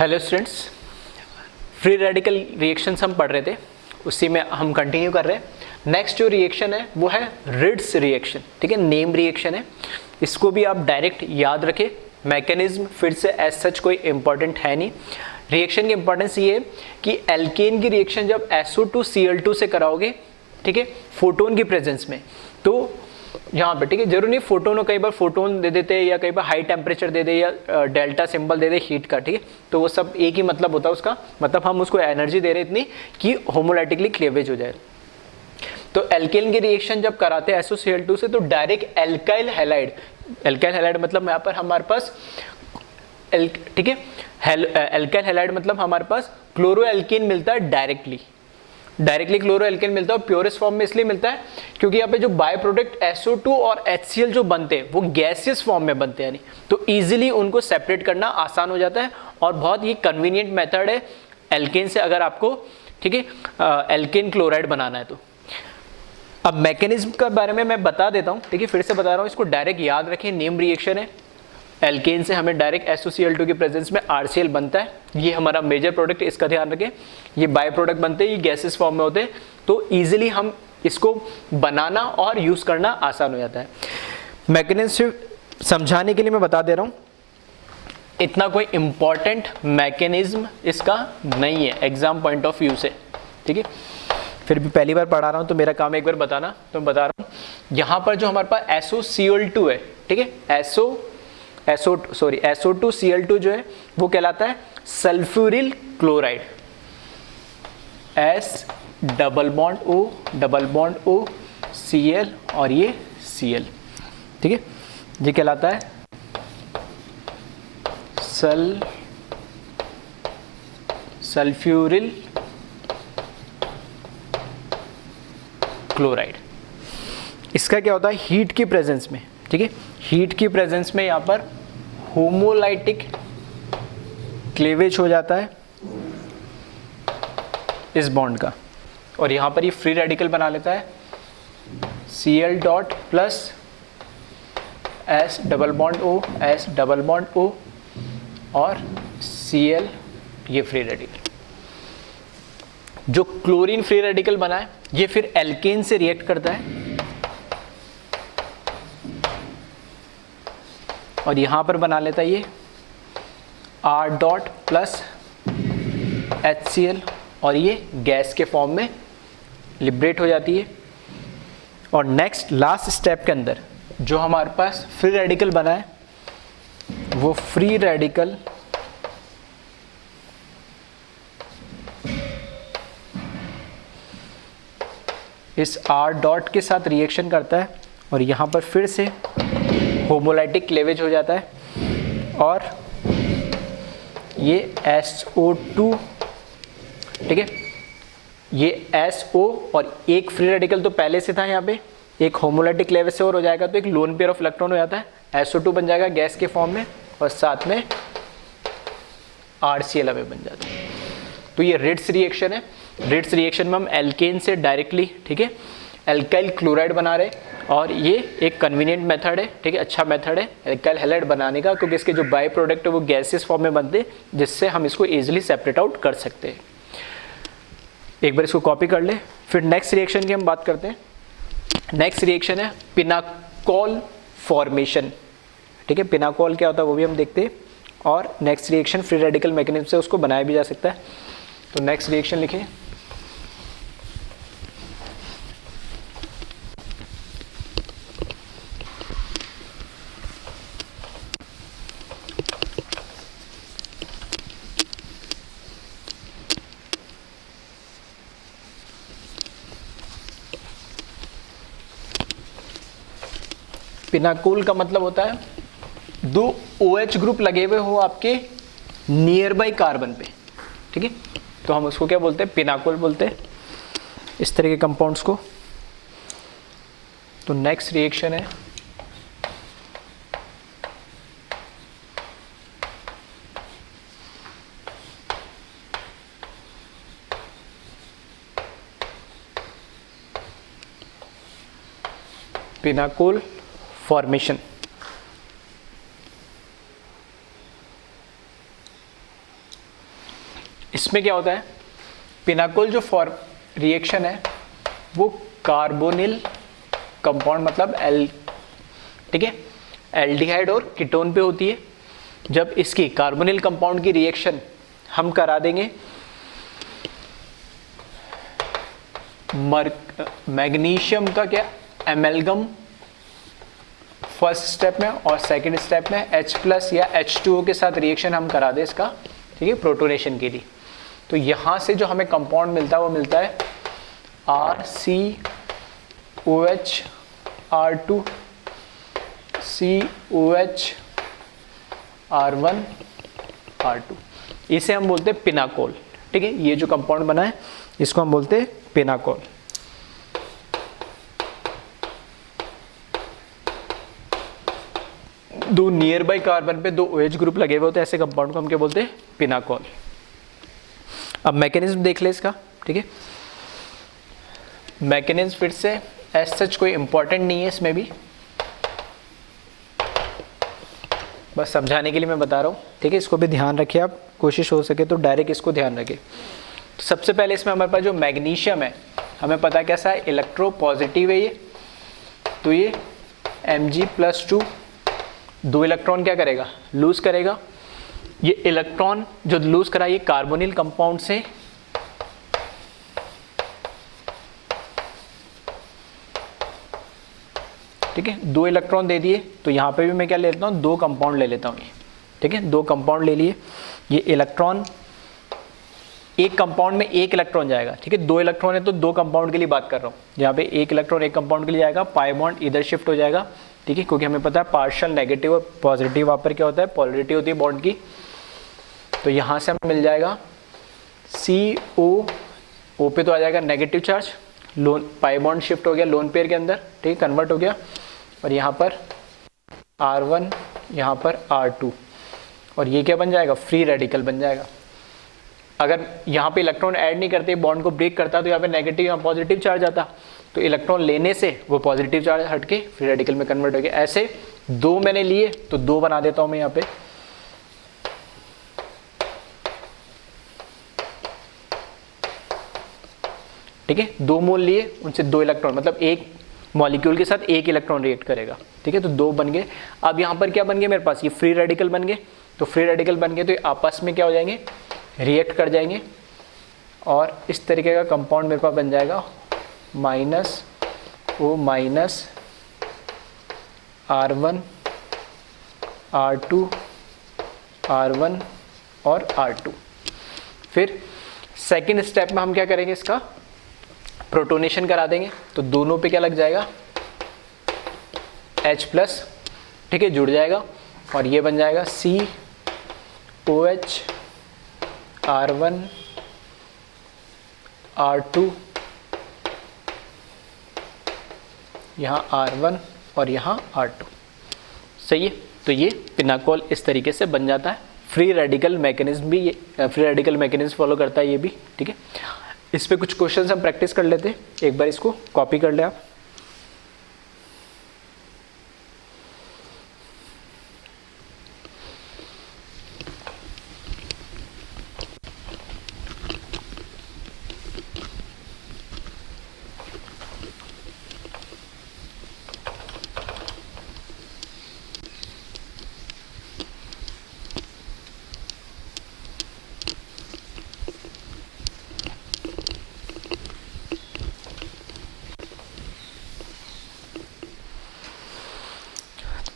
Hello students, free radical reactions हम पढ़ रहे थे, उसी में हम कंटिन्यू कर रहे हैं। नेक्स्ट जो रिएक्शन है वो है रिट्ज रिएक्शन। ठीक है, नेम रिएक्शन है, इसको भी आप डायरेक्ट याद रखें। मैकेनिज्म फिर से एज सच कोई इंपॉर्टेंट है नहीं। रिएक्शन की इंपॉर्टेंस ये है कि एल्केन की रिएक्शन जब SO2Cl2 से कराओगे, ठीक है, फोटोन की प्रेजेंस में, तो यहाँ पे ठीक है, जरूर नहीं फोटोन हो, कई बार फोटोन दे देते हैं या कई बार हाई टेम्परेचर दे दे या डेल्टा सिंबल दे दे हीट का, ठीक है, तो वो सब एक ही मतलब होता है उसका, मतलब हम उसको एनर्जी दे रहे इतनी कि होमोलाइटिकली क्लेवेज हो जाए। तो एल्केन की रिएक्शन जब कराते हैं SO2Cl2 से, तो डायरेक्ट एल्काइल हैलाइड मतलब यहाँ पर हमारे पास ठीक है, एल्काइल हैलाइड मतलब हमारे पास क्लोरोएल्कीन मिलता है डायरेक्टली क्लोरोएल्केन मिलता है। और प्योरेस्ट फॉर्म में इसलिए मिलता है क्योंकि यहाँ पे जो बाय प्रोडक्ट SO2 और HCl जो बनते हैं वो गैसियस फॉर्म में बनते हैं, तो इजीली उनको सेपरेट करना आसान हो जाता है और बहुत ही कन्वीनियंट मेथड है एल्केन से, अगर आपको ठीक है एल्केन क्लोराइड बनाना है तो। अब मैकेनिज्म के बारे में मैं बता देता हूँ, ठीक है, फिर से बता रहा हूँ, इसको डायरेक्ट याद रखें। नेम रिएक्शन है, एल्केन से हमें डायरेक्ट SOCl2 की प्रेजेंस में RCl बनता है, ये हमारा मेजर प्रोडक्ट, इसका ध्यान रखें। ये बाय प्रोडक्ट बनते हैं, ये गैसेस फॉर्म में होते हैं, तो इजीली हम इसको बनाना और यूज करना आसान हो जाता है। मैकेनिज्म समझाने के लिए मैं बता दे रहा हूँ, इतना कोई इंपॉर्टेंट मैकेनिज्म इसका नहीं है एग्जाम पॉइंट ऑफ व्यू से, ठीक है। फिर भी पहली बार पढ़ा रहा हूँ तो मेरा काम एक बार बताना, तो मैं बता रहा हूँ। यहाँ पर जो हमारे पास SOCl2 है, ठीक है, SO2Cl2 जो है वो कहलाता है sulphuryl chloride, S double bond O Cl और ये Cl, ठीक है, ये कहलाता है सल्फ्यूरिल क्लोराइड। इसका क्या होता है, हीट की प्रेजेंस में, ठीक है, हीट की प्रेजेंस में यहाँ पर होमोलाइटिक क्लेवेज हो जाता है इस बॉन्ड का, और यहाँ पर ये फ्री रेडिकल बना लेता है Cl dot plus S double bond O और Cl, ये फ्री रेडिकल। जो क्लोरीन फ्री रेडिकल बना है ये फिर एल्केन से रिएक्ट करता है और यहां पर बना लेता है ये R डॉट प्लस HCl और ये गैस के फॉर्म में लिबरेट हो जाती है। और नेक्स्ट लास्ट स्टेप के अंदर जो हमारे पास फ्री रेडिकल बना है वो फ्री रेडिकल इस R डॉट के साथ रिएक्शन करता है और यहाँ पर फिर से होमोलाइटिक क्लेवेज हो जाता है और ये SO2, ठीक है, ये SO और एक फ्री रेडिकल तो पहले से था, यहाँ पे एक होमोलाइटिक क्लेवेज से और हो जाएगा तो एक लोन पेयर ऑफ इलेक्ट्रॉन हो जाता है, SO2 बन जाएगा गैस के फॉर्म में और साथ में RCl हमें बन जाता है। तो ये रिट्ज रिएक्शन है। रिट्ज रिएक्शन में हम एल्केन से डायरेक्टली, ठीक है, एल्काइल क्लोराइड बना रहे और ये एक कन्वीनियंट मेथड है, ठीक है, अच्छा मेथड है एल्काइल हैलाइड बनाने का, क्योंकि इसके जो बाय प्रोडक्ट है वो गैसेस फॉर्म में बनते हैं जिससे हम इसको इजीली सेपरेट आउट कर सकते हैं। एक बार इसको कॉपी कर ले, फिर नेक्स्ट रिएक्शन की हम बात करते हैं। नेक्स्ट रिएक्शन है पिनाकोल फॉर्मेशन, ठीक है, पिनाकोल क्या होता है वो भी हम देखते हैं और next reaction free radical mechanism से उसको बनाया भी जा सकता है। तो नेक्स्ट रिएक्शन लिखें, पिनाकोल का मतलब होता है दो OH ग्रुप लगे हुए हो आपके नियर बाई कार्बन पे, ठीक है, तो हम उसको क्या बोलते हैं, पिनाकोल बोलते हैं इस तरह के कंपाउंड्स को। तो नेक्स्ट रिएक्शन है पिनाकोल फॉर्मेशन। इसमें क्या होता है, पिनाकोल जो फॉर्म रिएक्शन है वो कार्बोनिल कंपाउंड मतलब एल, ठीक है, एल्डिहाइड और कीटोन पे होती है। जब इसकी कार्बोनिल कंपाउंड की रिएक्शन हम करा देंगे मैग्नीशियम का क्या एमेल्गम फर्स्ट स्टेप में और सेकंड स्टेप में H+ या H2O के साथ रिएक्शन हम करा दें इसका, ठीक है, प्रोटोनेशन के लिए, तो यहाँ से जो हमें कंपाउंड मिलता है वो मिलता है RCOH R2 COH R1 R2, इसे हम बोलते हैं पिनाकोल, ठीक है। ये जो कंपाउंड बना है इसको हम बोलते हैं पिनाकोल। दो नियर बाई कार्बन पे दो OH ग्रुप लगे हुए होते हैं, ऐसे कंपाउंड को हम क्या बोलते हैं, पिनाकोल। अब मैकेनिज्म देख ले इसका, ठीक है। मैकेनिज्म फिर से एज सच कोई इंपॉर्टेंट नहीं है इसमें भी, बस समझाने के लिए मैं बता रहा हूँ, ठीक है। इसको भी ध्यान रखिए आप, कोशिश हो सके तो डायरेक्ट इसको ध्यान रखिए। तो सबसे पहले इसमें हमारे पास जो मैग्नीशियम है हमें पता है कैसा है, इलेक्ट्रो पॉजिटिव है ये, तो ये Mg+2 दो इलेक्ट्रॉन क्या करेगा, लूज करेगा। ये इलेक्ट्रॉन जो लूज करा ये कार्बोनिल कंपाउंड से ठीक है, दो इलेक्ट्रॉन दे दिए, तो यहाँ पे भी मैं क्या ले लेता हूँ, दो कंपाउंड ले लेता हूँ ये, ठीक है, दो कंपाउंड ले लिए। ये इलेक्ट्रॉन एक कंपाउंड में एक इलेक्ट्रॉन जाएगा, ठीक है, दो इलेक्ट्रॉन है तो दो कंपाउंड के लिए बात कर रहा हूँ, यहाँ पे एक इलेक्ट्रॉन एक कंपाउंड के लिए जाएगा, पाई बॉन्ड इधर शिफ्ट हो जाएगा, ठीक है, क्योंकि हमें पता है पार्शियल नेगेटिव और पॉजिटिव वहाँ पर क्या होता है, पोलरिटी होती है बॉन्ड की। तो यहाँ से हमें मिल जाएगा CO, O पे तो आ जाएगा negative charge, loan pi bond shift हो गया लोन पेयर के अंदर, ठीक है, कन्वर्ट हो गया, और यहाँ पर R1 यहाँ पर R2, और ये क्या बन जाएगा, फ्री रेडिकल बन जाएगा। अगर यहाँ पे इलेक्ट्रॉन ऐड नहीं करते, बॉन्ड को ब्रेक करता, तो यहाँ पे नेगेटिव या पॉजिटिव चार्ज आता, तो इलेक्ट्रॉन लेने से वो पॉजिटिव चार्ज हटके फ्री रेडिकल में कन्वर्ट हो गया। ऐसे दो मैंने लिए तो दो बना देता हूँ मैं यहाँ पे, ठीक है, दो मोल लिए उनसे दो इलेक्ट्रॉन, मतलब एक मॉलिक्यूल के साथ एक इलेक्ट्रॉन रिएक्ट करेगा, ठीक है, तो दो बन गए। अब यहाँ पर क्या बन गए मेरे पास, ये फ्री रेडिकल बन गए, तो फ्री रेडिकल बन गए तो ये आपस में क्या हो जाएंगे, रिएक्ट कर जाएंगे, और इस तरीके का कंपाउंड मेरे पास बन जाएगा -O- R1 R2 R1 और R2। फिर सेकेंड स्टेप में हम क्या करेंगे, इसका प्रोटोनेशन करा देंगे, तो दोनों पे क्या लग जाएगा, H+, ठीक है, जुड़ जाएगा, और ये बन जाएगा COH R1 R2, यहाँ R1 और यहाँ R2, सही है। तो ये पिनाकोल इस तरीके से बन जाता है। फ्री रेडिकल मैकेनिज्म भी ये फ्री रेडिकल मैकेनिज्म फॉलो करता है ये भी, ठीक है। इस पे कुछ क्वेश्चंस हम प्रैक्टिस कर लेते हैं, एक बार इसको कॉपी कर ले आप।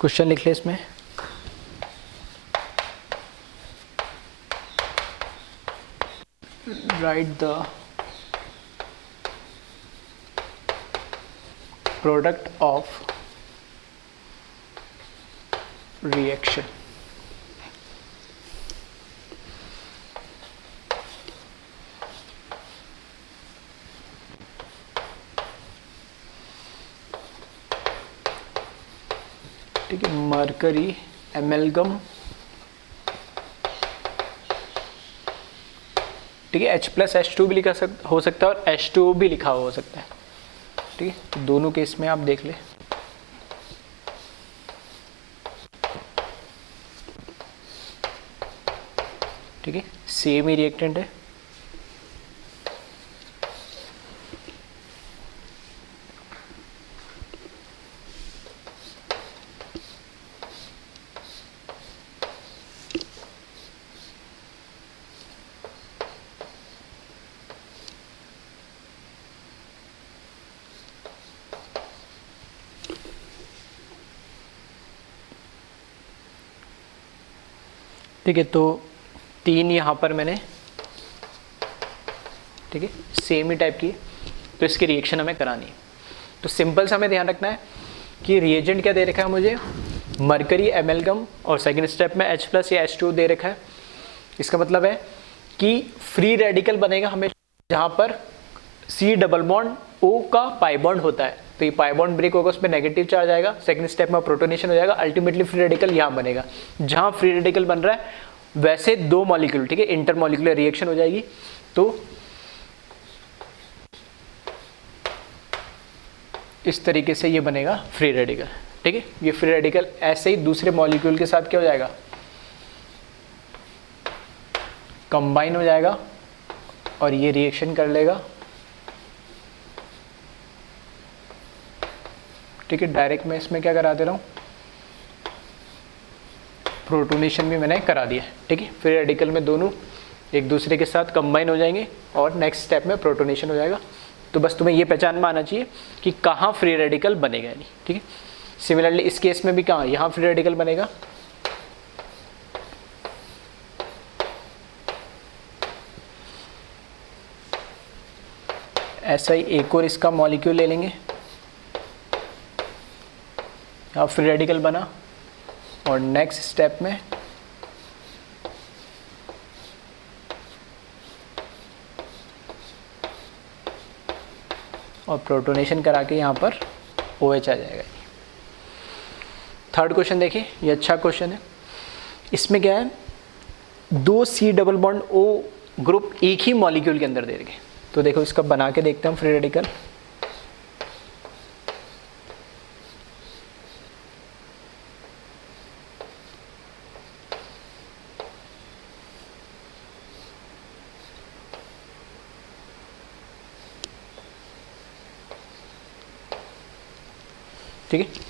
क्वेश्चन लिख ले इसमें, right the product of reaction. ठीक है, मरकरी एमेल्गम, ठीक है, H+H2 भी लिखा हो सकता है और H2O भी लिखा हो सकता है, ठीक है, तो दोनों केस में आप देख ले। ठीक है, सेम ही रिएक्टेंट है, ठीक है, तो 3 यहाँ पर मैंने, ठीक है, सेम ही टाइप की, तो इसकी रिएक्शन हमें करानी है। तो सिंपल सा हमें ध्यान रखना है कि रिएजेंट क्या दे रखा है मुझे, मरकरी एमेलगम, और सेकंड स्टेप में H+ या H2 दे रखा है। इसका मतलब है कि फ्री रेडिकल बनेगा हमेशा जहाँ पर C डबल बॉन्ड O का पाई बॉन्ड होता है, तो ये पाई बॉन्ड ब्रेक होगा, उस पर नेगेटिव चार्ज आएगा, सेकंड स्टेप में प्रोटोनेशन हो जाएगा, अल्टीमेटली फ्री रेडिकल यहाँ बनेगा। जहाँ फ्री रेडिकल बन रहा है वैसे 2 मॉलिक्यूल, ठीक है, इंटरमॉलिक्यूलर रिएक्शन हो जाएगी। तो इस तरीके से ये बनेगा फ्री रेडिकल, ठीक है। ये फ्री रेडिकल ऐसे ही दूसरे मॉलिक्यूल के साथ क्या हो जाएगा, कंबाइन हो जाएगा और ये रिएक्शन कर लेगा, ठीक है। डायरेक्ट मैं इसमें क्या करा दे रहा हूँ, प्रोटोनेशन भी मैंने करा दिया, ठीक है। फ्री रेडिकल में दोनों एक दूसरे के साथ कंबाइन हो जाएंगे और नेक्स्ट स्टेप में प्रोटोनेशन हो जाएगा। तो बस तुम्हें ये पहचान में आना चाहिए कि कहाँ फ्री रेडिकल बनेगा, नहीं, ठीक है। सिमिलरली इस केस में भी कहाँ, यहाँ फ्री रेडिकल बनेगा, ऐसा ही एक और इसका मॉलिक्यूल ले लेंगे, यहाँ फ्री रेडिकल बना, और नेक्स्ट स्टेप में और प्रोटोनेशन करा के यहाँ पर OH आ जाएगा। थर्ड क्वेश्चन देखिए, ये अच्छा क्वेश्चन है। इसमें क्या है, 2 C double bond O group एक ही मॉलिक्यूल के अंदर दे रखे। तो देखो इसका बना के देखते हैं फ्री रेडिकल। ठीक है,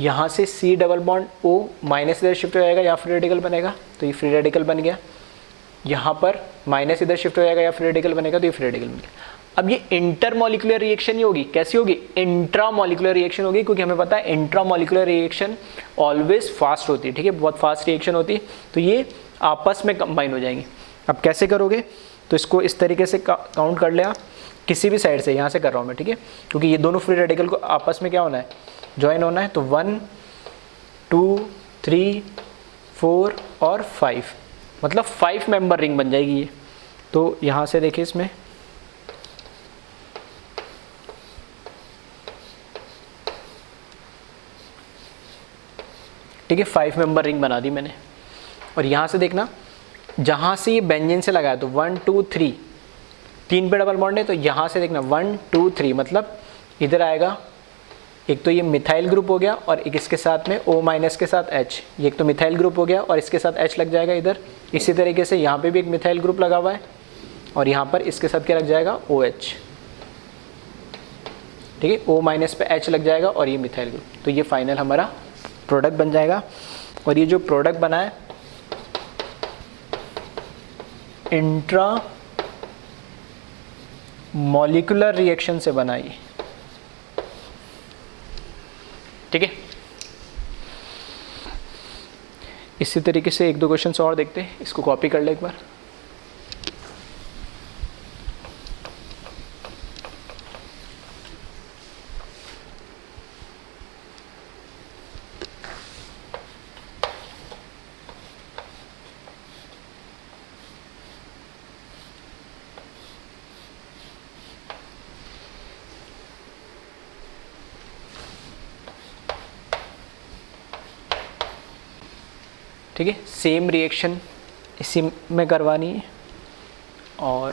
यहाँ से C double bond O minus इधर शिफ्ट हो जाएगा, या फ्री रेडिकल बनेगा, तो ये फ्री रेडिकल बन गया। यहाँ पर माइनस इधर शिफ्ट हो जाएगा, या फ्री रेडिकल बनेगा, तो ये फ्री रेडिकल बन गया। अब ये इंटरमॉलिक्यूलर रिएक्शन ही होगी, कैसी होगी, इंट्रामॉलिक्यूलर रिएक्शन होगी, क्योंकि हमें पता है इंट्रामॉलिक्यूलर रिएक्शन ऑलवेज फास्ट होती है, ठीक है, बहुत फास्ट रिएक्शन होती है। तो ये आपस में कंबाइन हो जाएंगे। अब कैसे करोगे, तो इसको इस तरीके से काउंट कर लिया, किसी भी साइड से, यहाँ से कर रहा हूँ मैं, ठीक है, क्योंकि ये दोनों फ्री रेडिकल को आपस में क्या होना है, ज्वाइन होना है। तो 1 2 3 4 और 5, मतलब 5 मेंबर रिंग बन जाएगी ये। तो यहाँ से देखिए इसमें ठीक है, 5 मेंबर रिंग बना दी मैंने। और यहाँ से देखना, जहाँ से ये बेंजीन से लगाया तो 1 2 3, 3 पे डबल बॉन्ड है, तो यहाँ से देखना 1 2 3, मतलब इधर आएगा, एक तो ये मिथाइल ग्रुप हो गया, और एक इसके साथ में O- के साथ H, ये एक तो मिथाइल ग्रुप हो गया और इसके साथ H लग जाएगा इधर। इसी तरीके से यहाँ पे भी एक मिथाइल ग्रुप लगा हुआ है, और यहाँ पर इसके साथ क्या लग जाएगा, OH, ठीक है, O- पे H लग जाएगा और ये मिथाइल ग्रुप। तो ये फाइनल हमारा प्रोडक्ट बन जाएगा। और ये जो प्रोडक्ट बना है इंट्रा मॉलिक्यूलर रिएक्शन से बना ये, ठीक है। इसी तरीके से 1-2 क्वेश्चंस और देखते हैं, इसको कॉपी कर ले एक बार। ठीक है, सेम रिएक्शन इसी में करवानी है। और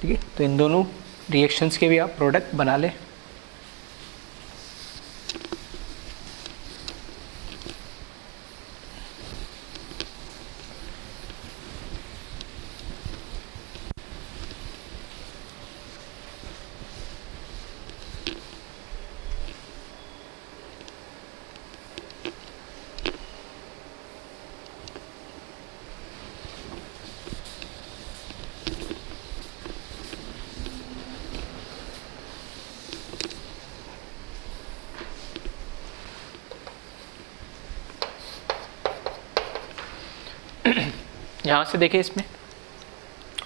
ठीक है, तो इन दोनों रिएक्शंस के भी आप प्रोडक्ट बना लें। यहाँ से देखिए, इसमें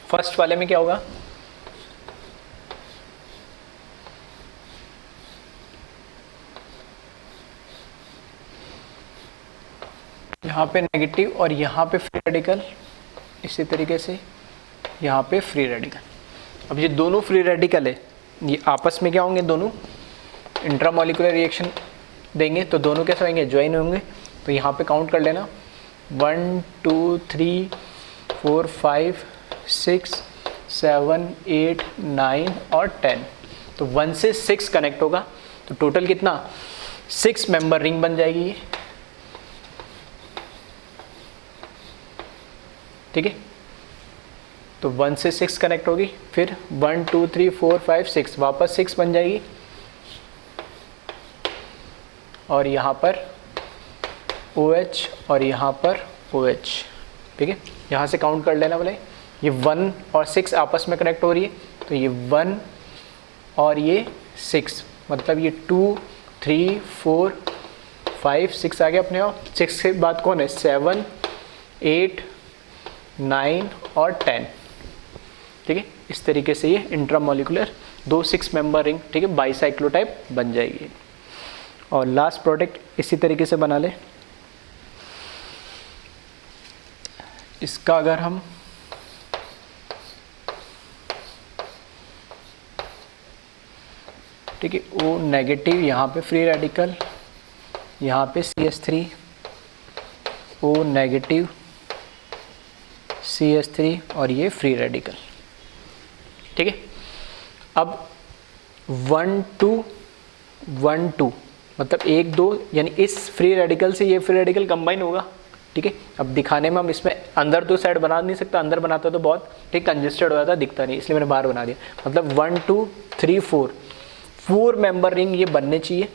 फर्स्ट वाले में क्या होगा, यहाँ पे नेगेटिव और यहाँ पे फ्री रेडिकल, इसी तरीके से यहाँ पे फ्री रेडिकल। अब ये दोनों फ्री रेडिकल है, ये आपस में क्या होंगे, दोनों इंट्रामोलिकुलर रिएक्शन देंगे, तो दोनों कैसे होंगे, ज्वाइन होंगे। तो यहाँ पे काउंट कर लेना, 1 2 3 4 5 6 7 8 9 और 10। तो 1 से 6 कनेक्ट होगा, तो टोटल कितना, 6 मेंबर रिंग बन जाएगी ये, ठीक है। तो 1 से 6 कनेक्ट होगी, फिर 1 2 3 4 5 6 वापस 6 बन जाएगी, और यहाँ पर OH और यहाँ पर OH, ठीक है। यहाँ से काउंट कर लेना बोले, ये 1 और 6 आपस में कनेक्ट हो रही है, तो ये 1 और ये 6, मतलब ये 2 3 4 5 6 आ गया अपने आप। 6 के बाद कौन है, 7 8 9 और 10, ठीक है। इस तरीके से ये इंट्रामोलिकुलर 2 6 मेंबर रिंग, ठीक है, बाईसाइक्लोटाइप बन जाएगी। और लास्ट प्रोडक्ट इसी तरीके से बना ले, इसका अगर हम ठीक है, O नेगेटिव, यहाँ पे फ्री रेडिकल, यहाँ पे CH3, O नेगेटिव CH3 और ये फ्री रेडिकल, ठीक है। अब 1 2 1 2 मतलब 1 2, यानी इस फ्री रेडिकल से ये फ्री रेडिकल कंबाइन होगा, ठीक है। अब दिखाने में हम इसमें अंदर तो साइड बना नहीं सकता, अंदर बनाता तो बहुत ठीक कंजेस्टेड हो जाता, दिखता नहीं, इसलिए मैंने बाहर बना दिया। मतलब 1 2 3 4 मेंबर रिंग ये बनने चाहिए।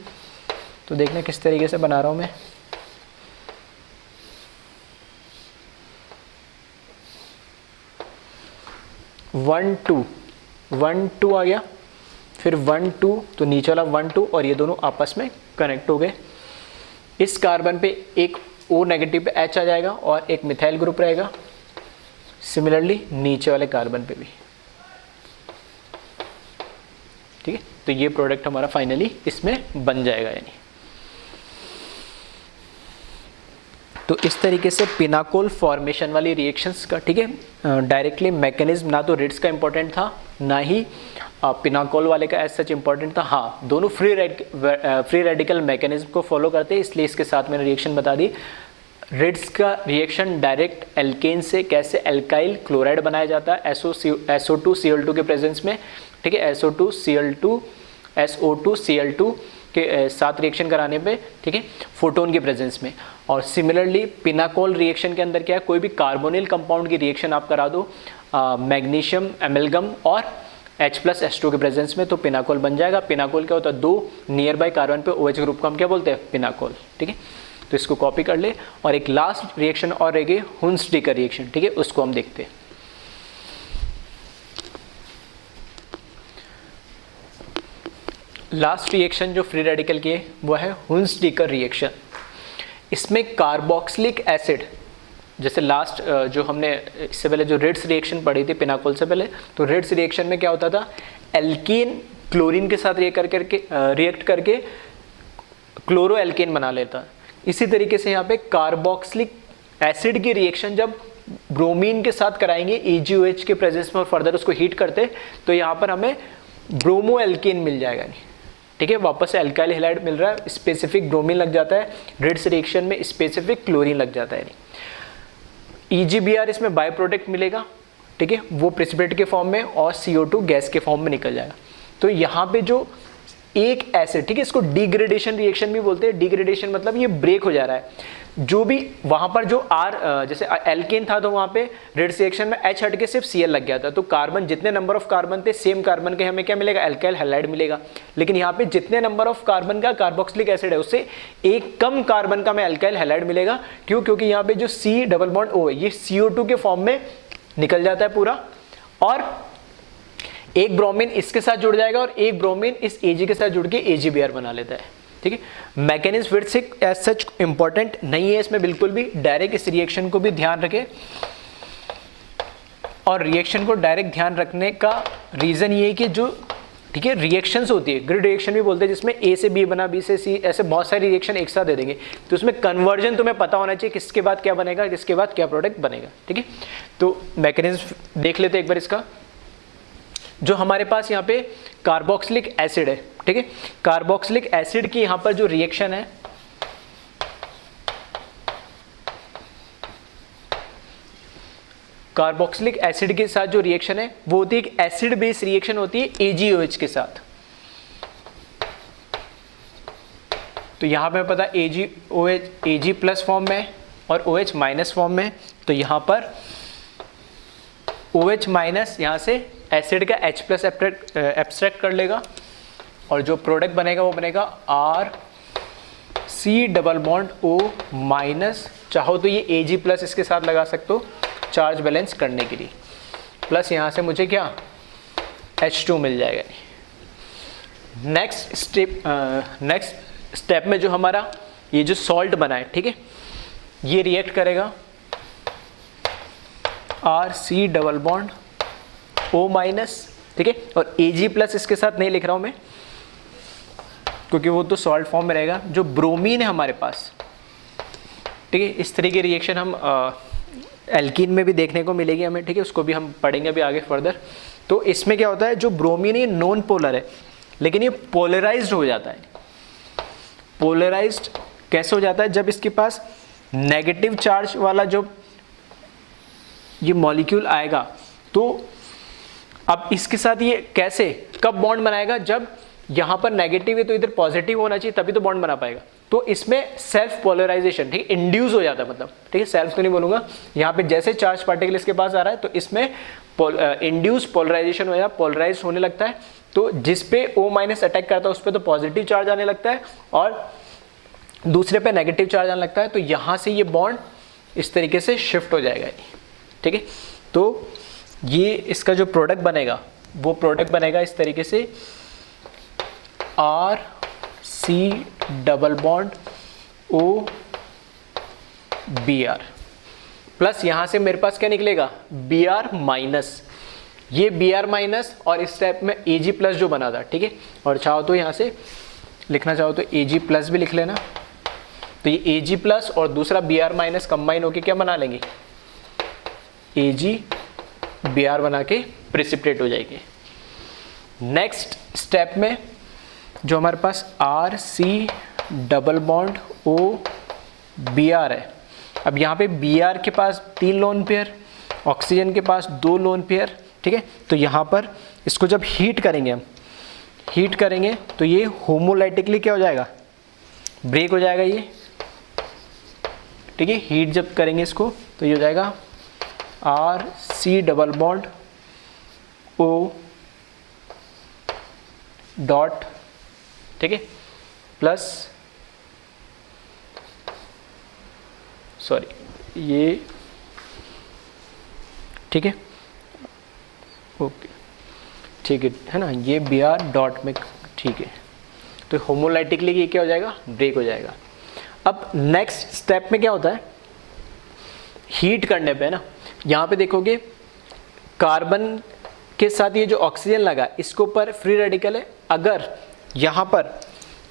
तो देखना किस तरीके से बना रहा हूँ मैं, वन टू आ गया, फिर 1 2, तो नीचे वाला 1 2 और ये दोनों आपस में कनेक्ट हो गए। इस कार्बन पे एक O नेगेटिव पे H आ जाएगा और एक मिथाइल ग्रुप रहेगा, सिमिलरली नीचे वाले कार्बन पे भी, ठीक है। तो ये प्रोडक्ट हमारा फाइनली इसमें बन जाएगा यानी। तो इस तरीके से पिनाकोल फॉर्मेशन वाली रिएक्शंस का, ठीक है, डायरेक्टली मैकेनिज्म ना तो रिट्स का इंपॉर्टेंट था, ना ही पिनाकोल वाले का एज सच इंपॉर्टेंट था। हाँ, दोनों फ्री रेडिकल मैकेनिज्म को फॉलो करते हैं, इसलिए इसके साथ मैंने रिएक्शन बता दी। रिट्स का रिएक्शन डायरेक्ट एल्केन से कैसे एल्काइल क्लोराइड बनाया जाता है SO2Cl2 के प्रेजेंस में, ठीक है, SO2Cl2 के साथ रिएक्शन कराने पे, ठीक है, फोटोन के प्रेजेंस में। और सिमिलरली पिनाकोल रिएक्शन के अंदर क्या है, कोई भी कार्बोनिल कंपाउंड की रिएक्शन आप करा दो मैग्नीशियम एमलगम और H+H2 के प्रेजेंस में, तो पिनाकोल बन जाएगा। पिनाकोल क्या होता है, 2 नियर बाय कार्बन पे OH ग्रुप को हम क्या बोलते हैं, पिनाकोल, ठीक है। तो इसको कॉपी कर ले। और एक लास्ट रिएक्शन और रह गई, हुन्सडीकर रिएक्शन, ठीक है, उसको हम देखते हैं। लास्ट रिएक्शन जो फ्री रेडिकल की है वो है हुन्सडीकर रिएक्शन। इसमें कार्बोक्सिलिक एसिड, जैसे लास्ट जो हमने इससे पहले जो रिट्स रिएक्शन पढ़ी थी पिनाकोल से पहले, तो रिट्स रिएक्शन में क्या होता था, एल्कीन क्लोरीन के साथ रिएक्ट करके क्लोरो एल्केन बना लेता। इसी तरीके से यहाँ पे कार्बोक्सिलिक एसिड की रिएक्शन जब ब्रोमीन के साथ कराएंगे EgOH के प्रेजेंस में और फर्दर उसको हीट करते, तो यहाँ पर हमें ब्रोमो एल्केन मिल जाएगा, नहीं, ठीक है। वापस से एल्काइल हैलाइड मिल रहा है, स्पेसिफिक ब्रोमीन लग जाता है, रिट्स रिएक्शन में स्पेसिफिक क्लोरीन लग जाता है। EgBr इसमें बाय प्रोडक्ट मिलेगा, ठीक है, वो प्रेसिपिटेट के फॉर्म में और CO2 गैस के फॉर्म में निकल जाएगा। तो यहाँ पे जो एक एसिड, ठीक है, इसको डिग्रेडेशन रिएक्शन भी बोलते हैं। डिग्रेडेशन मतलब ये ब्रेक हो जा रहा है, जो भी वहां पर जो जैसे एल्केन था तो वहां पे रिट्स रिएक्शन में H हट के सिर्फ Cl लग गया था, तो कार्बन जितने नंबर ऑफ कार्बन थे सेम कार्बन के हमें क्या मिलेगा, एल्काइल हैलाइड मिलेगा। लेकिन यहाँ पे जितने नंबर ऑफ कार्बन का कार्बोक्सिलिक एसिड है उससे एक कम कार्बन का हमें एल्काइल हैलाइड मिलेगा। क्यों, क्योंकि यहाँ पे जो C डबल बॉन्ड O है ये CO2 के फॉर्म में निकल जाता है पूरा, और एक ब्रोमीन इसके साथ जुड़ जाएगा और एक ब्रोमीन इस Ag के साथ जुड़ के AgBr बना लेता है, ठीक है। मैकेनिज्म फिर से एज सच इंपॉर्टेंट नहीं है इसमें बिल्कुल भी, डायरेक्ट इस रिएक्शन को भी ध्यान रखें। और रिएक्शन को डायरेक्ट ध्यान रखने का रीज़न ये है कि जो ठीक है रिएक्शंस होती है, ग्रिड रिएक्शन भी बोलते हैं, जिसमें ए से बी बना, बी से सी, ऐसे बहुत सारी रिएक्शन एक साथ दे देंगे, तो उसमें कन्वर्जन तुम्हें पता होना चाहिए किसके बाद क्या बनेगा, किसके बाद क्या प्रोडक्ट बनेगा। ठीक है, तो मैकेनिज्म देख लेते हैं एक बार इसका। जो हमारे पास यहाँ पे कार्बोक्सिलिक एसिड है, ठीक है, कार्बोक्सिलिक एसिड की यहाँ पर जो रिएक्शन है, कार्बोक्सिलिक एसिड के साथ जो रिएक्शन है वो होती है एक एसिड बेस रिएक्शन होती है AgOH के साथ। तो यहाँ पे पता AgOH Ag प्लस फॉर्म में और OH माइनस फॉर्म में, तो यहाँ पर OH माइनस यहाँ से एसिड का H प्लस एब्स्ट्रैक्ट कर लेगा और जो प्रोडक्ट बनेगा वो बनेगा RC double bond O minus, चाहो तो ये Ag प्लस इसके साथ लगा सकते हो चार्ज बैलेंस करने के लिए, प्लस यहाँ से मुझे क्या H2 मिल जाएगा। नेक्स्ट स्टेप में जो हमारा ये जो सॉल्ट बना है, ठीक है, ये रिएक्ट करेगा RC double bond O minus, ठीक है, और Ag प्लस इसके साथ नहीं लिख रहा हूँ मैं क्योंकि वो तो सॉल्ट फॉर्म में रहेगा। जो ब्रोमीन है हमारे पास, ठीक है, इस तरह की रिएक्शन हम एल्कीन में भी देखने को मिलेगी हमें, ठीक है, उसको भी हम पढ़ेंगे अभी आगे फर्दर। तो इसमें क्या होता है, जो ब्रोमीन ये नॉन पोलर है लेकिन ये पोलराइज्ड हो जाता है। पोलराइज्ड कैसे हो जाता है, जब इसके पास नेगेटिव चार्ज वाला जो ये मॉलिक्यूल आएगा, तो अब इसके साथ ये कैसे कब बॉन्ड बनाएगा, जब यहाँ पर नेगेटिव है तो इधर पॉजिटिव होना चाहिए तभी तो बॉन्ड बना पाएगा। तो इसमें सेल्फ पोलराइजेशन, ठीक है, इंड्यूस हो जाता है, मतलब ठीक है, सेल्फ तो नहीं बोलूंगा, यहाँ पे जैसे चार्ज पार्टिकल इसके पास आ रहा है तो इसमें इंड्यूस पोलराइजेशन हो जाता है, पोलराइज होने लगता है। तो जिस पे O माइनस अटैक करता है उस पर तो पॉजिटिव चार्ज आने लगता है और दूसरे पे नेगेटिव चार्ज आने लगता है। तो यहाँ से ये बॉन्ड इस तरीके से शिफ्ट हो जाएगा, ठीक है। तो ये इसका जो प्रोडक्ट बनेगा वो प्रोडक्ट बनेगा इस तरीके से RC double bond OBr plus यहाँ से मेरे पास क्या निकलेगा Br माइनस, ये Br माइनस और इस टाइप में Ag प्लस जो बना था, ठीक है, और चाहो तो यहाँ से लिखना चाहो तो Ag प्लस भी लिख लेना। तो ये Ag प्लस और दूसरा Br माइनस कंबाइन होके क्या बना लेंगे Ag Br बना के प्रेसिपिटेट हो जाएगी। नेक्स्ट स्टेप में जो हमारे पास RC डबल बॉन्ड OBr है, अब यहाँ पे Br के पास 3 लोन पेयर, ऑक्सीजन के पास 2 लोन पेयर, ठीक है। तो यहाँ पर इसको जब हीट करेंगे हम, हीट करेंगे तो ये होमोलाइटिकली क्या हो जाएगा, ब्रेक हो जाएगा ये, ठीक है। हीट जब करेंगे इसको तो ये हो जाएगा RC double bond O dot, ठीक है, प्लस सॉरी ये, ठीक है, ओके, ठीक है ना, ये Br डॉट में, ठीक है। तो होमोलाइटिकली ये क्या हो जाएगा, ब्रेक हो जाएगा। अब नेक्स्ट स्टेप में क्या होता है, हीट करने पे ना, यहाँ पे देखोगे कार्बन के साथ ये जो ऑक्सीजन लगा इसके ऊपर फ्री रेडिकल है, अगर यहाँ पर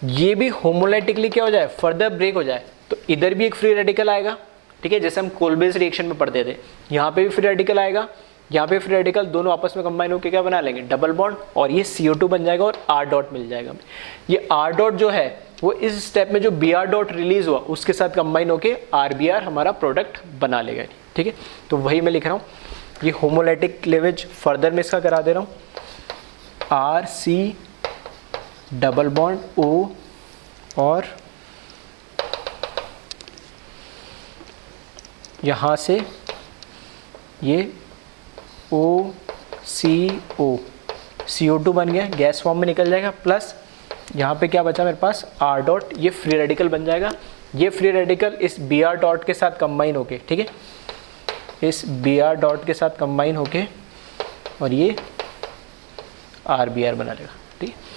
ये भी होमोलाइटिकली क्या हो जाए, फर्दर ब्रेक हो जाए, तो इधर भी एक फ्री रेडिकल आएगा, ठीक है, जैसे हम कोलबेस रिएक्शन में पढ़ते थे, यहाँ पे भी फ्री रेडिकल आएगा, यहाँ पे फ्री रेडिकल, दोनों आपस में कंबाइन होकर क्या बना लेंगे डबल बॉन्ड, और ये CO2 बन जाएगा और R डॉट मिल जाएगा। ये R डॉट जो है वो इस स्टेप में जो Br डॉट रिलीज हुआ उसके साथ कंबाइन होकर RBr हमारा प्रोडक्ट बना लेगा, ठीक है। तो वही मैं लिख रहा हूँ, ये होमोलाइटिक क्लीवेज फर्दर में इसका करा दे रहा हूँ, RC डबल बॉन्ड O और यहाँ से ये OCO, CO2 बन गया, गैस फॉर्म में निकल जाएगा, प्लस यहाँ पे क्या बचा मेरे पास R डॉट, ये फ्री रेडिकल बन जाएगा। ये फ्री रेडिकल इस Br डॉट के साथ कंबाइन होके, ठीक है, इस Br डॉट के साथ कंबाइन होके और ये RBr बना लेगा, ठीक है।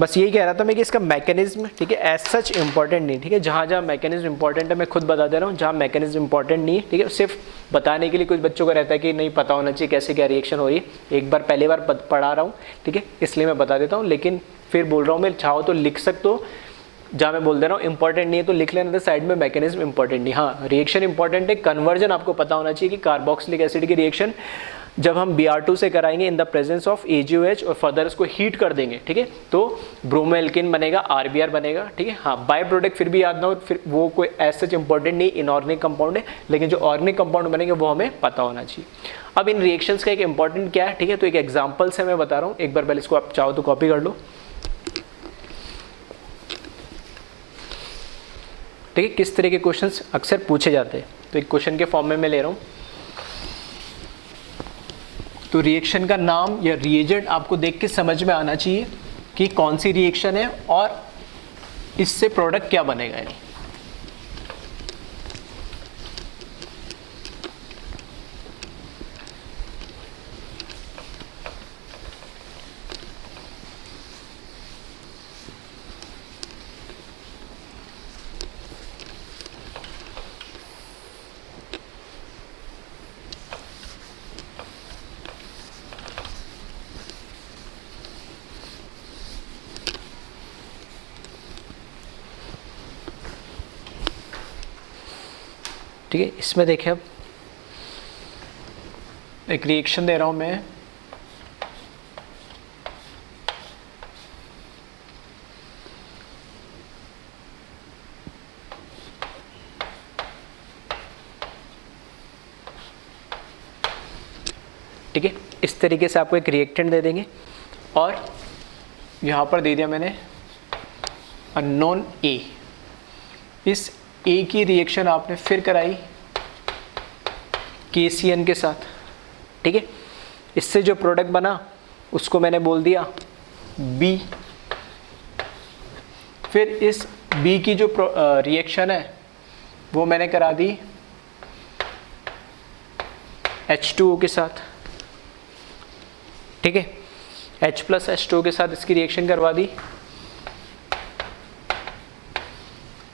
बस यही कह रहा था मैं कि इसका मैकेनिज्म, ठीक है, एज सच इंपॉर्टेंट नहीं, ठीक है, जहाँ जहाँ मैकेनिज्म इंपॉर्टेंट है मैं खुद बता दे रहा हूँ, जहाँ मैकेनिज्म इंपॉर्टेंट नहीं है, ठीक है, सिर्फ बताने के लिए कुछ बच्चों को रहता है कि नहीं पता होना चाहिए कैसे क्या रिएक्शन हो रही है, एक बार पहली बार पढ़ा रहा हूँ, ठीक है, इसलिए मैं बता देता हूँ। लेकिन फिर बोल रहा हूँ मैं, चाहो तो लिख सकते हो, जहाँ मैं बोल दे रहा हूँ इंपॉर्टेंट नहीं है तो लिख लेना था साइड में, मैकेनिज्म इंपॉर्टेंट नहीं। हाँ, रिएक्शन इंपॉर्टेंट है, कन्वर्जन आपको पता होना चाहिए कि कार्बोक्सिलिक एसिड की रिएक्शन जब हम Br2 से कराएंगे in the presence of AgOH और फर्दर इसको हीट कर देंगे, ठीक है, तो ब्रोमोएल्किन बनेगा, RBr बनेगा, ठीक है। हाँ, बाय प्रोडक्ट फिर भी याद ना हो, फिर वो कोई एज सच इंपॉर्टेंट नहीं, इनऑर्गेनिक कंपाउंड है, लेकिन जो ऑर्गेनिक कंपाउंड बनेंगे वो हमें पता होना चाहिए। अब इन रिएक्शंस का एक इंपॉर्टेंट क्या है, ठीक है, तो एक एग्जाम्पल से मैं बता रहा हूँ, एक बार पहले इसको आप चाहो तो कॉपी कर लो, ठीक है, किस तरह के क्वेश्चंस अक्सर पूछे जाते हैं, तो एक क्वेश्चन के फॉर्म में मैं ले रहा हूँ। तो रिएक्शन का नाम या रिएजेंट आपको देख के समझ में आना चाहिए कि कौन सी रिएक्शन है और इससे प्रोडक्ट क्या बनेगा। यानी ठीक है, इसमें देखिए अब एक रिएक्शन दे रहा हूं मैं, ठीक है, इस तरीके से आपको एक रिएक्टेंट दे देंगे और यहाँ पर दे दिया मैंने अननोन A। इस A की रिएक्शन आपने फिर कराई KCN के साथ, ठीक है, इससे जो प्रोडक्ट बना उसको मैंने बोल दिया B। फिर इस B की जो रिएक्शन है वो मैंने करा दी H2O के साथ, ठीक है, H प्लस H2O के साथ इसकी रिएक्शन करवा दी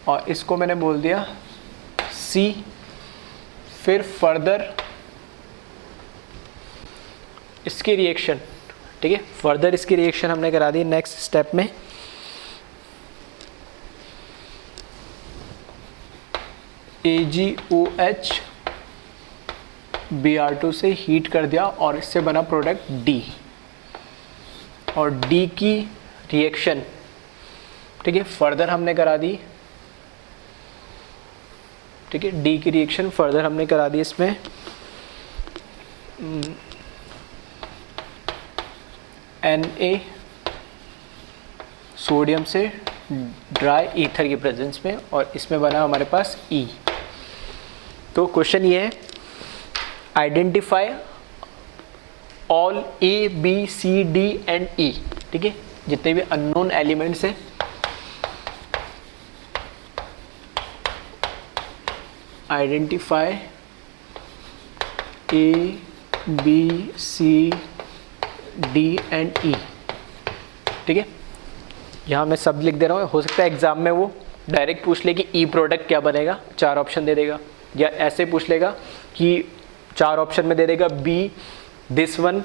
और इसको मैंने बोल दिया C। फिर फर्दर इसकी रिएक्शन, ठीक है, फर्दर इसकी रिएक्शन हमने करा दी नेक्स्ट स्टेप में AgOH Br2 से हीट कर दिया और इससे बना प्रोडक्ट D। और D की रिएक्शन, ठीक है, फर्दर हमने करा दी, ठीक है, D की रिएक्शन फर्दर हमने करा दी इसमें Na सोडियम से ड्राई ईथर की प्रेजेंस में और इसमें बना हमारे पास E। तो क्वेश्चन ये है, identify all A B C D and E, ठीक है, जितने भी अननोन एलिमेंट्स हैं identify A B C D and E, ठीक है, यहाँ मैं सब लिख दे रहा हूँ। हो सकता है एग्जाम में वो डायरेक्ट पूछ ले कि E प्रोडक्ट क्या बनेगा, 4 ऑप्शन दे देगा, या ऐसे पूछ लेगा कि 4 ऑप्शन में दे देगा B this one,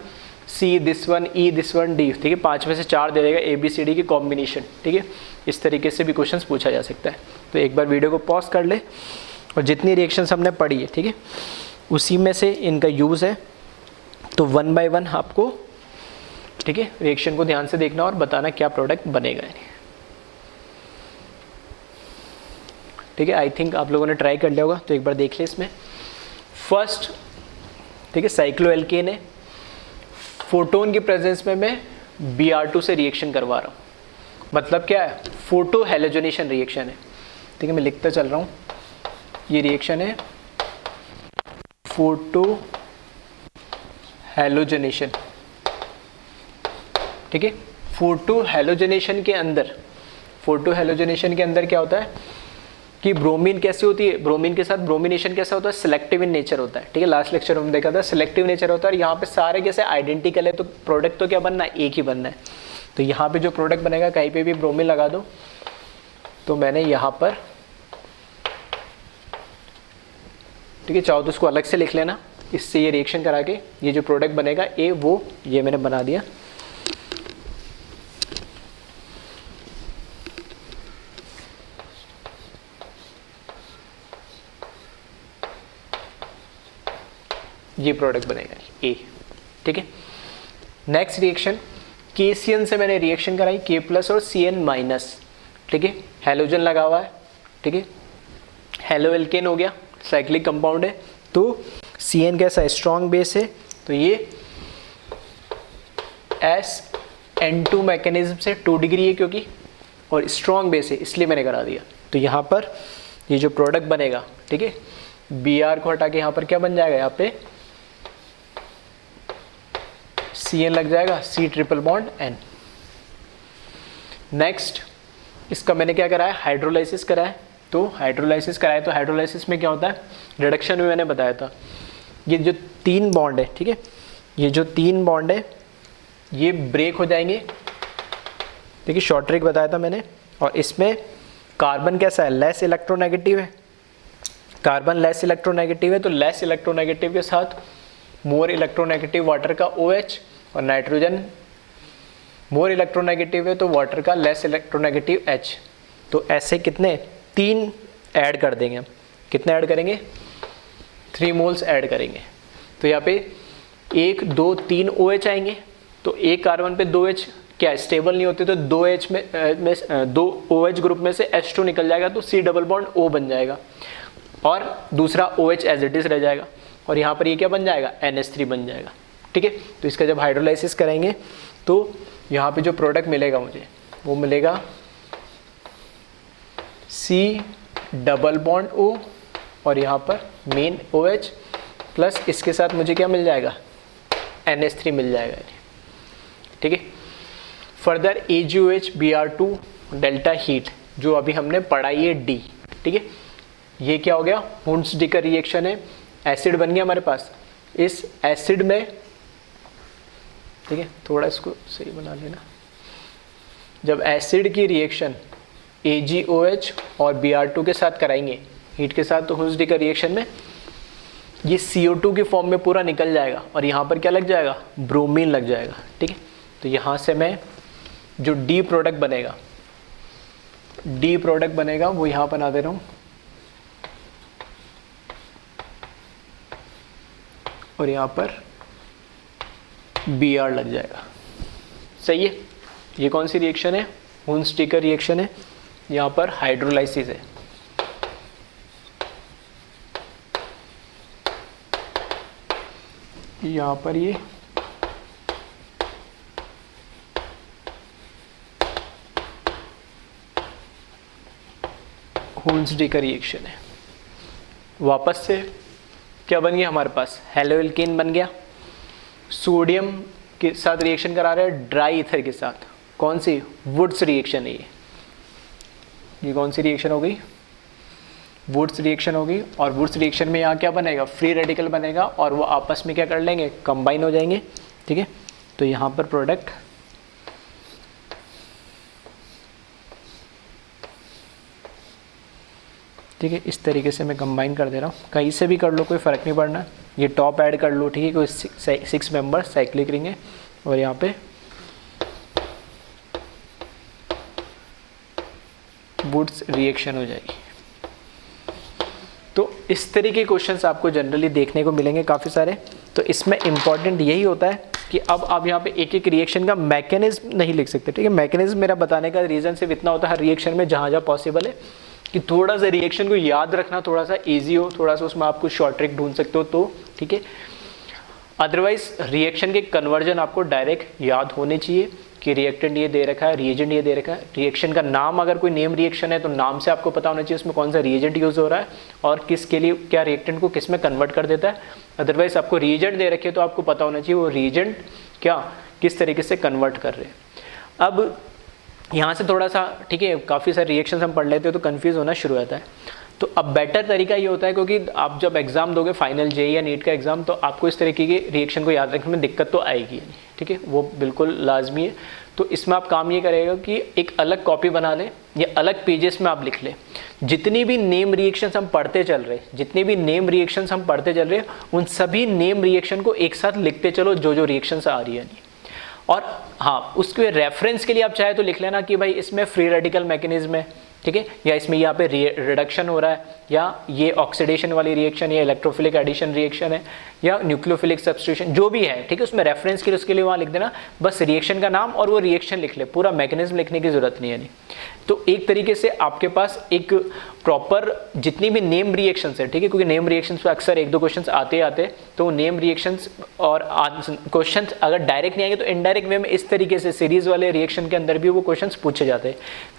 C this one, E this one, D, ठीक है, 5 में से 4 दे देगा ABCD की कॉम्बिनेशन, ठीक है, इस तरीके से भी क्वेश्चंस पूछा जा सकता है। तो एक बार वीडियो को पॉज कर ले और जितनी रिएक्शंस हमने पढ़ी है, ठीक है, उसी में से इनका यूज़ है, तो 1 बाय 1 आपको, ठीक है, रिएक्शन को ध्यान से देखना और बताना क्या प्रोडक्ट बनेगा। ठीक है, आई थिंक आप लोगों ने ट्राई कर लिया होगा, तो एक बार देख ले इसमें। फर्स्ट, ठीक है, साइक्लोएल्केन है, फोटोन की प्रेजेंस में मैं Br2 से रिएक्शन करवा रहा हूँ, मतलब क्या है, फोटो हैलोजनेशन रिएक्शन है, ठीक है, मैं लिखता चल रहा हूँ, ये रिएक्शन है फोटो हैलोजनेशन, ठीक है। फोटो हैलोजनेशन के अंदर क्या होता है कि ब्रोमीन कैसे होती है, ब्रोमीन के साथ ब्रोमिनेशन कैसा होता है, सिलेक्टिव इन नेचर होता है, ठीक है, लास्ट लेक्चर में देखा था सिलेक्टिव नेचर होता है, और यहाँ पे सारे कैसे आइडेंटिकल है, तो प्रोडक्ट तो क्या बनना है, एक ही बनना है, तो यहाँ पे जो प्रोडक्ट बनेगा, कहीं पे भी ब्रोमीन लगा दो, तो मैंने यहाँ पर, ठीक है, चाहो तो उसको अलग से लिख लेना, इससे ये रिएक्शन करा के ये जो प्रोडक्ट बनेगा ए, वो ये मैंने बना दिया। ये प्रोडक्ट बनेगा ए, ठीक है। नेक्स्ट रिएक्शन, KCN से मैंने रिएक्शन कराई, K+ और CN-, ठीक है, हैलोजन लगा हुआ है, ठीक है, हेलो एल्केन हो गया, साइक्लिक कंपाउंड है, तो CN कैसा है, स्ट्रॉन्ग बेस है, तो ये SN2 मैकेनिज्म से 2 डिग्री है क्योंकि, और स्ट्रॉन्ग बेस है इसलिए मैंने करा दिया। तो यहाँ पर ये जो प्रोडक्ट बनेगा, ठीक है, Br को हटा के यहाँ पर क्या बन जाएगा, यहाँ पे CN लग जाएगा, C∧N। नेक्स्ट, इसका मैंने क्या करा है, हाइड्रोलाइसिस करा है। तो हाइड्रोलाइसिस कराया, तो हाइड्रोलाइसिस में क्या होता है, रिडक्शन में मैंने बताया था, ये जो 3 बॉन्ड है, ठीक है, ये जो 3 बॉन्ड है ये ब्रेक हो जाएंगे, ठीक है, शॉर्ट ट्रिक बताया था मैंने। और इसमें कार्बन कैसा है, लेस इलेक्ट्रोनेगेटिव है, कार्बन लेस इलेक्ट्रोनेगेटिव है, तो लेस इलेक्ट्रोनेगेटिव के साथ मोर इलेक्ट्रोनेगेटिव वाटर का OH, और नाइट्रोजन मोर इलेक्ट्रोनेगेटिव है तो वाटर का लेस इलेक्ट्रोनेगेटिव H। तो ऐसे कितने, 3 ऐड कर देंगे हम, कितने ऐड करेंगे, 3 मोल्स ऐड करेंगे। तो यहाँ पे 1 2 3 OH आएंगे, तो एक कार्बन पे 2 H क्या स्टेबल नहीं होते, तो 2 H में 2 OH ग्रुप में से H2 निकल जाएगा, तो C∬O बन जाएगा, और दूसरा OH एज इट इज रह जाएगा, और यहाँ पर ये क्या बन जाएगा, NH3 बन जाएगा, ठीक है। तो इसका जब हाइड्रोलाइसिस करेंगे तो यहाँ पे जो प्रोडक्ट मिलेगा मुझे, वो मिलेगा C∬O, और यहाँ पर मेन OH प्लस इसके साथ मुझे क्या मिल जाएगा, NH3 मिल जाएगा, ठीक है। Further AgOH Br2 delta heat, जो अभी हमने पढ़ाई है D, ठीक है, ये क्या हो गया, हुंस-डिकर का रिएक्शन है, एसिड बन गया हमारे पास। इस एसिड में, ठीक है, थोड़ा इसको सही बना लेना, जब एसिड की रिएक्शन AgOH और Br2 के साथ कराएंगे हीट के साथ, तो हुंस-डिकर रिएक्शन में ये CO2 की फॉर्म में पूरा निकल जाएगा, और यहाँ पर क्या लग जाएगा, ब्रोमीन लग जाएगा, ठीक है। तो यहाँ से मैं जो D प्रोडक्ट बनेगा वो यहाँ बना दे रहा हूँ, और यहाँ पर Br लग जाएगा, सही है। ये कौन सी रिएक्शन है, हुंस-डिकर रिएक्शन है, यहाँ पर हाइड्रोलाइसिस है। यहाँ पर ये हुंस-डिकर रिएक्शन है। वापस से क्या बन गया हमारे पास, हेलो एल्केन बन गया, सोडियम के साथ रिएक्शन करा रहे हैं ड्राई ईथर के साथ, कौन सी, वुड्स रिएक्शन है ये कौन सी रिएक्शन हो गई, वुड्स रिएक्शन होगी। और वुड्स रिएक्शन में यहाँ क्या बनेगा, फ्री रेडिकल बनेगा, और वो आपस में क्या कर लेंगे, कंबाइन हो जाएंगे, ठीक है। तो यहाँ पर प्रोडक्ट ठीक है, इस तरीके से मैं कंबाइन कर दे रहा हूँ, कहीं से भी कर लो कोई फ़र्क नहीं पड़ना, ये टॉप ऐड कर लो, ठीक है, कोई 6 मेंबर साइक्लिक रिंग है, और यहाँ पे वुड्स रिएक्शन हो जाएगी। तो इस तरीके के क्वेश्चंस आपको जनरली देखने को मिलेंगे काफ़ी सारे। तो इसमें इम्पॉर्टेंट यही होता है कि अब आप यहाँ पे एक एक रिएक्शन का मैकेनिज्म नहीं लिख सकते, ठीक है। मैकेनिज्म मेरा बताने का रीज़न सिर्फ इतना होता है हर रिएक्शन में जहाँ जहाँ पॉसिबल है कि थोड़ा सा रिएक्शन को याद रखना थोड़ा सा ईजी हो, थोड़ा सा उसमें आप कुछ शॉर्ट ट्रिक ढूंढ सकते हो तो ठीक है। अदरवाइज रिएक्शन के कन्वर्जन आपको डायरेक्ट याद होने चाहिए कि रिएक्टेंट ये दे रखा है, रिएजेंट ये दे रखा है, रिएक्शन का नाम, अगर कोई नेम रिएक्शन है तो नाम से आपको पता होना चाहिए उसमें कौन सा रिएजेंट यूज़ हो रहा है और किसके लिए क्या रिएक्टेंट को किस में कन्वर्ट कर देता है। अदरवाइज आपको रिएजेंट दे रखे तो आपको पता होना चाहिए वो रिएजेंट क्या किस तरीके से कन्वर्ट कर रहे हैं। अब यहाँ से थोड़ा सा ठीक है, काफ़ी सारे रिएक्शंस हम पढ़ लेते हो तो कन्फ्यूज़ होना शुरू होता है। तो अब बेटर तरीका ये होता है, क्योंकि आप जब एग्जाम दोगे फाइनल जे या नीट का एग्जाम, तो आपको इस तरीके के रिएक्शन को याद रखने में दिक्कत तो आएगी नहीं, ठीक है, वो बिल्कुल लाजमी है। तो इसमें आप काम ये करेगा कि एक अलग कॉपी बना लें या अलग पेजेस में आप लिख लें, जितनी भी नेम रिएक्शंस हम पढ़ते चल रहे, जितनी भी नेम रिएक्शंस हम पढ़ते चल रहे, उन सभी नेम रिएक्शन को एक साथ लिखते चलो, जो जो रिएक्शंस आ रही है। और हाँ, उसके रेफरेंस के लिए आप चाहे तो लिख लेना कि भाई इसमें फ्री रेडिकल मैकेनिज्म है, ठीक है, या इसमें यहाँ पे रिडक्शन हो रहा है, या ये ऑक्सीडेशन वाली रिएक्शन, या इलेक्ट्रोफिलिक एडिशन रिएक्शन है, या न्यूक्लियोफिलिक सब्स्टिट्यूशन, जो भी है, ठीक है, उसमें रेफरेंस के लिए उसके लिए वहाँ लिख देना, बस रिएक्शन का नाम और वो रिएक्शन लिख ले, पूरा मैकेनिज्म लिखने की जरूरत नहीं है। नहीं तो एक तरीके से आपके पास एक प्रॉपर जितनी भी नेम रिएक्शंस है, ठीक है, क्योंकि नेम रिएक्शंस पे अक्सर एक दो क्वेश्चंस आते तो नेम रिएक्शंस और क्वेश्चंस अगर डायरेक्ट नहीं आएंगे तो इनडायरेक्ट वे में इस तरीके से सीरीज वाले रिएक्शन के अंदर भी वो क्वेश्चंस पूछे जाते हैं।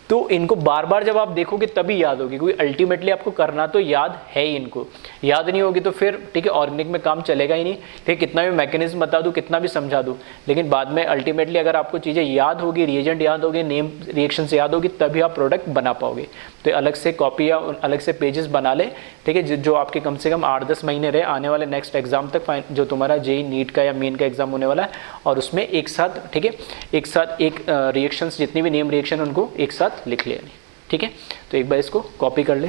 तो इनको बार बार जब आप देखोगे तभी याद होगी, क्योंकि अल्टीमेटली आपको करना तो याद है ही, इनको याद नहीं होगी तो फिर ठीक है ऑर्गेनिक में काम चलेगा ही नहीं, ठीक, कितना भी मैकेनिज्म बता दूं, कितना भी समझा दूं, लेकिन बाद में अल्टीमेटली अगर आपको चीज़ें याद होगी, रिएजेंट याद होगी, नेम रिएक्शन से याद होगी, तभी आप प्रोडक्ट बना पाओगे। तो अलग से कॉपी या अलग से पेजेस बना ले, ठीक है, जो आपके कम से कम 8-10 महीने रहे आने वाले नेक्स्ट एग्जाम तक, जो तुम्हारा जेई नीट का या मेन का एग्जाम होने वाला है, और उसमें एक साथ, ठीक है, एक साथ एक रिएक्शंस जितनी भी नेम रिएक्शन उनको एक साथ लिख ले, ठीक है। तो एक बार इसको कॉपी कर ले।